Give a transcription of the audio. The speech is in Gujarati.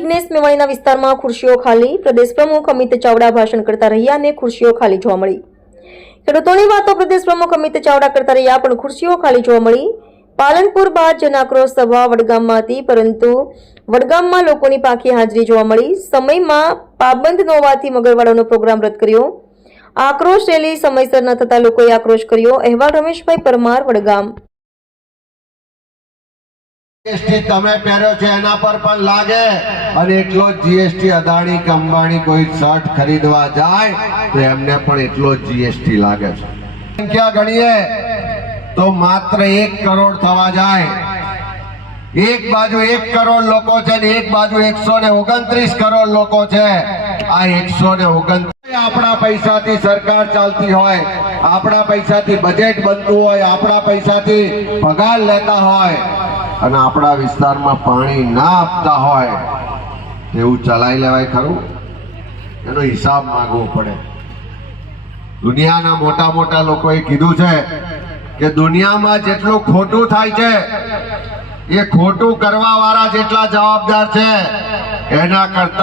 રમેશ મેવાણીના વિસ્તારમાં ખુરશીઓ ખાલી, પ્રદેશ પ્રમુખ અમિત ચાવડા ભાષણ કરતા રહ્યા અને ખુરશીઓ ખાલી જોવા મળી. ખેડૂતોની વાતો પ્રદેશ પ્રમુખ અમિત ચાવડા કરતા રહ્યા, પણ ખુરશીઓ ખાલી જોવા મળી. પાલનપુર બાદ જનાક્રોશ સભા વડગામમાં હતી, પરંતુ વડગામમાં લોકોની પાકી હાજરી જોવા મળી. સમયમાં પાબંદ ન હોવાથી મગરવાડાનો પ્રોગ્રામ રદ કર્યો. આક્રોશ રેલી સમયસર ન થતા લોકોએ આક્રોશ કર્યો. અહેવાલ રમેશભાઈ પરમાર, વડગામ. જીએસટી તમે પહેર્યો છે, એના પર પણ લાગે. અને એટલો જ જીએસટી અદાણી કે અંબાણી કોઈ શર્ટ ખરીદવા જાય, તો એમને પણ એટલો જ જીએસટી લાગે છે. સંખ્યા ગણીએ, તો માત્ર એક કરોડ થવા જાય. એક બાજુ એક કરોડ લોકો છે ને એક બાજુ એકસો ને ઓગણત્રીસ કરોડ લોકો છે. આ એકસો ને ઓગણત્રીસ આપણા પૈસાથી સરકાર ચાલતી હોય, આપણા પૈસાથી બજેટ બનતું હોય, આપણા પૈસાથી પગાર લેતા હોય અને આપણા વિસ્તારમાં પાણી ના આપતા હોય, એવું ચલાવી લેવાય ખરું? એનો હિસાબ માગવો પડે. દુનિયાના મોટા મોટા લોકોએ કીધું છે કે દુનિયામાં જેટલું ખોટું થાય છે, એ ખોટું કરવા વાળા જેટલા જવાબદાર છે, એના કરતા